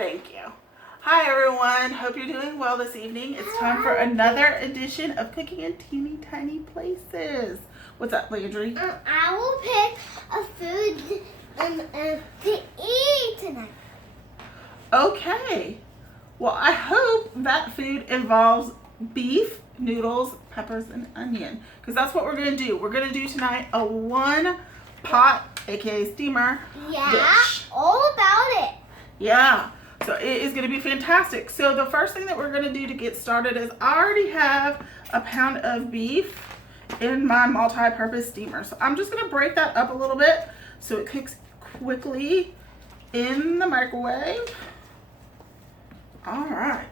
Thank you. Hi everyone, hope you're doing well this evening. It's time for another edition of Cooking in Teeny Tiny Places. What's up, Landry? I will pick a food to eat tonight. Okay. Well, I hope that food involves beef, noodles, peppers, and onion. Because that's what we're going to do. We're going to do tonight a one pot, aka steamer, dish. All about it. Yeah. So it is going to be fantastic. So the first thing that we're going to do to get started is I already have a pound of beef in my multi-purpose steamer. So I'm just going to break that up a little bit so it cooks quickly in the microwave. All right.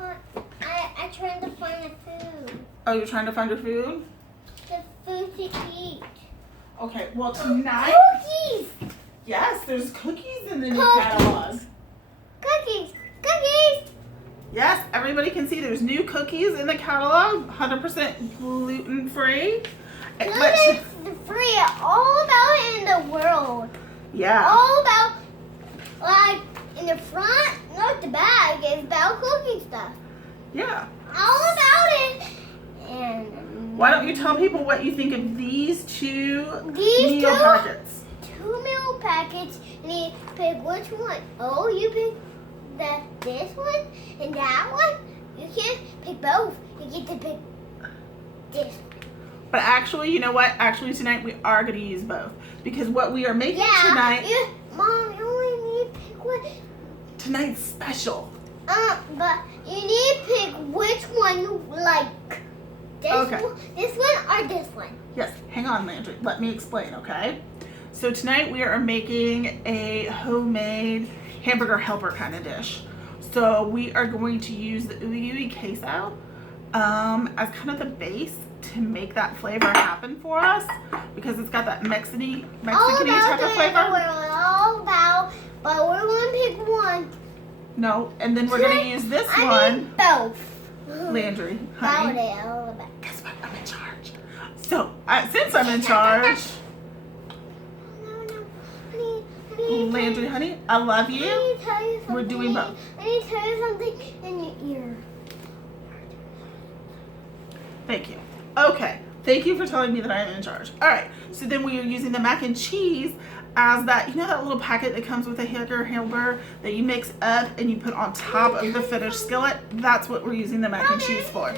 I'm trying to find the food. Oh, you're trying to find your food? The food to eat. Okay, well tonight... Cookies! Yes, there's cookies in the new catalog. Cookies! Cookies! Yes, everybody can see there's new cookies in the catalog, 100% gluten-free. Gluten-free, all about it in the world. Yeah. All about, like, in the front, not the back, it's about cooking stuff. Yeah. All about it. And why don't you tell people what you think of these two meal packets? 2 meal packets, and you pick which one. Oh, you pick this one and that one. You can't pick both. You get to pick this. But actually, you know what? Actually, tonight we are going to use both because what we are making tonight. Mom, you only need to pick one. Tonight's special. But you need to pick which one you like. This one or this one. Yes. Hang on, Landry. Let me explain. Okay. So tonight we are making a homemade hamburger helper kind of dish. So we are going to use the ooey queso as kind of the base to make that flavor happen for us because it's got that Mexican type of flavor. All about, but we're going to pick one. No, and then we're going to use this one. I mean both. Landry, honey. All about. Guess what? I'm in charge. So since I'm in charge. Landry, honey, I love you. I need to tell you something. We're doing both. I need to tell you something in your ear. Thank you. Okay. Thank you for telling me that I am in charge. All right. So then we are using the mac and cheese as that, you know that little packet that comes with a Hamber that you mix up and you put on top of the finished skillet? That's what we're using the mac and cheese for.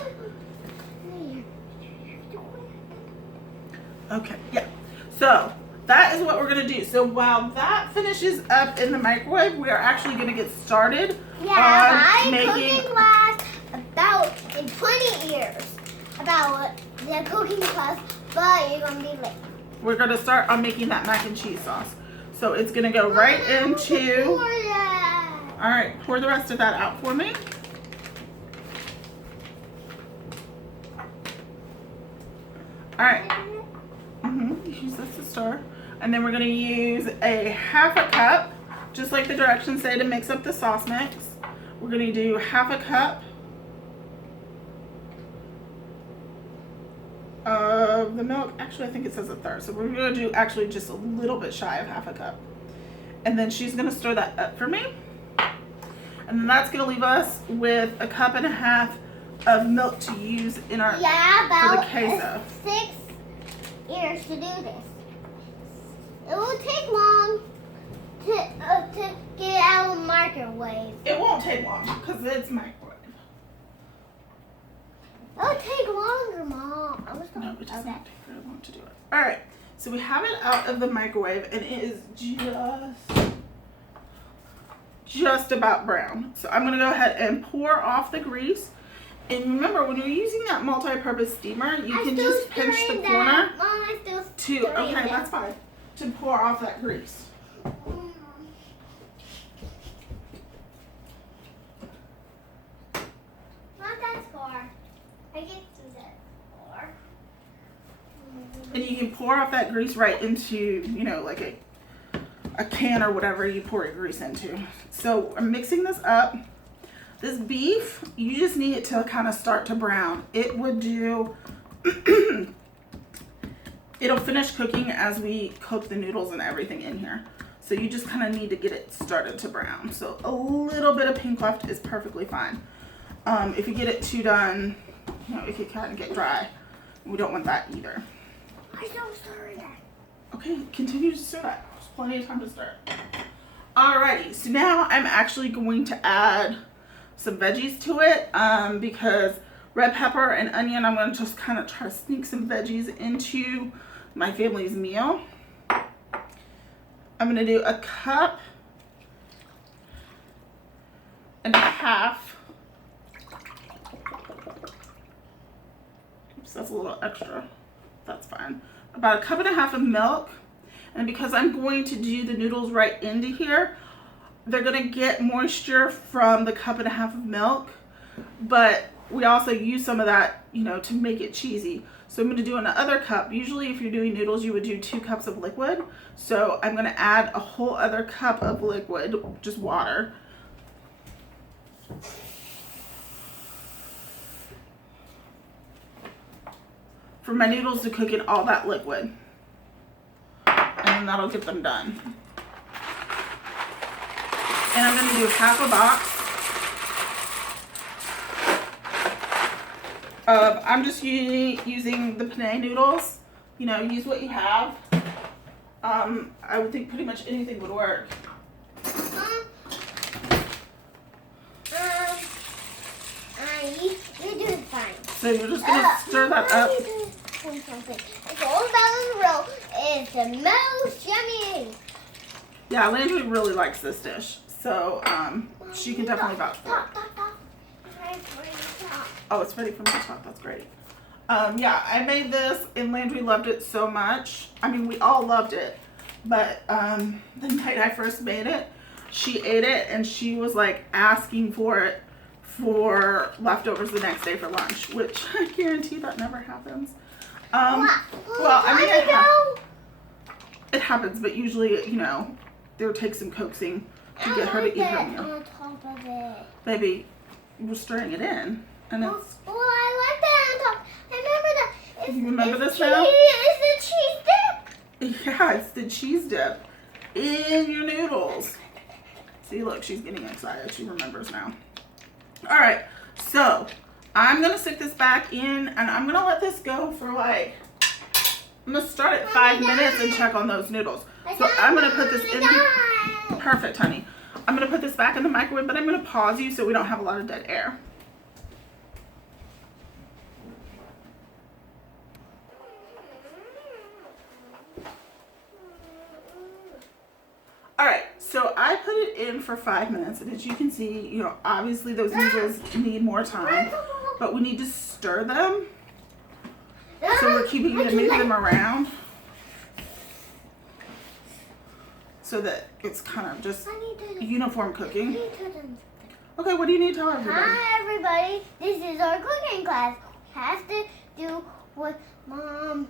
Okay. Yeah. So that is what we're going to do. So while that finishes up in the microwave, we are actually going to get started on making cooking class about in 20 years. About the cooking class, but you're going to be late. We're going to start on making that mac and cheese sauce. So it's going to go right into... All right, pour the rest of that out for me. All right. Use this to stir. And then we're going to use a half a cup, just like the directions say to mix up the sauce mix. We're going to do half a cup of the milk. Actually, I think it says a third. So we're going to do actually just a little bit shy of half a cup. And then she's going to stir that up for me. And then that's going to leave us with a cup and a half of milk to use in our for the queso. 6 years to do this. It will take long to get out of the microwave. It won't take long because it's microwave. It'll take longer, Mom. No, it does not take very long to do it. All right, so we have it out of the microwave and it is just about brown. So I'm gonna go ahead and pour off the grease. And remember, when you're using that multi-purpose steamer, you can just pinch the corner okay, that's fine, to pour off that grease. Not that far. I get to that far. And you can pour off that grease right into, you know, like a can or whatever you pour your grease into. So I'm mixing this up. This beef, you just need it to kind of start to brown. It would do, it'll finish cooking as we cook the noodles and everything in here. So you just kind of need to get it started to brown. So a little bit of pink left is perfectly fine. If you get it too done, you know, it can kind of get dry. We don't want that either. I don't stir that. Okay, continue to stir that. There's plenty of time to stir. Alrighty, so now I'm actually going to add some veggies to it because red pepper and onion, I'm going to just kind of try to sneak some veggies into my family's meal. I'm going to do a cup and a half. Oops, that's a little extra. That's fine. About a cup and a half of milk. And because I'm going to do the noodles right into here, they're going to get moisture from the cup and a half of milk. But we also use some of that, you know, to make it cheesy. So I'm going to do another cup. Usually if you're doing noodles, you would do 2 cups of liquid. So I'm going to add a whole other cup of liquid, just water. For my noodles to cook in all that liquid. And then that'll get them done. And I'm going to do half a box of, I'm just using the penne noodles. You know, use what you have. I would think pretty much anything would work. You're doing fine. So you're just going to stir that up. It's all about the roll. It's the most yummy. Yeah, Landry really likes this dish. So she can definitely vouch for it. Oh, it's ready for me to talk. That's great. Yeah, I made this and Landry loved it so much. I mean, we all loved it. But the night I first made it, she ate it and she was like asking for it for leftovers the next day for lunch, which I guarantee that never happens. Well, I mean, it happens, but usually, you know, there takes some coaxing to get her to eat her meal. On top of it. Baby, we're stirring it in, and it's. Well, I like that on top. I remember that. You remember this cheese, now? It's the cheese dip. Yeah, it's the cheese dip in your noodles. See, look, she's getting excited. She remembers now. All right, so I'm gonna stick this back in, and I'm gonna let this go for like. I'm gonna start at 5 minutes and check on those noodles. So I'm gonna put this in. Perfect, honey. I'm gonna put this back in the microwave, but I'm gonna pause you so we don't have a lot of dead air. All right, so I put it in for 5 minutes, and as you can see, you know, obviously those noodles need more time, but we need to stir them. So we're keeping them, moving them around so that it's kind of just uniform cooking. Okay, what do you need to tell everybody? Hi, everybody. This is our cooking class. We have to do what mom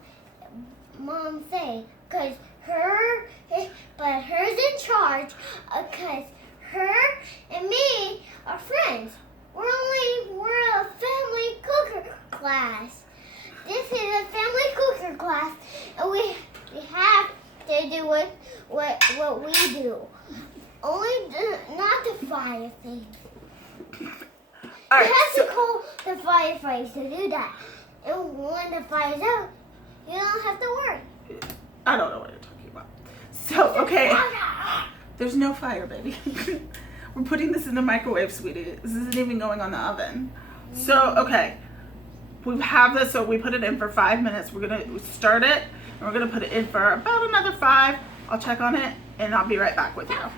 say, cause her's in charge. Cause her and me are friends. We're a family cooker class. This is a family cooker class, and we have to do what we do. Only not the fire thing. All right, You have to call the firefighters to do that. And when the fire's out, you don't have to worry. I don't know what you're talking about. So, okay. There's no fire, baby. We're putting this in the microwave, sweetie. This isn't even going on the oven. So, okay. We have this, so we put it in for 5 minutes. We're going to start it, and we're going to put it in for about another 5. I'll check on it, and I'll be right back with you.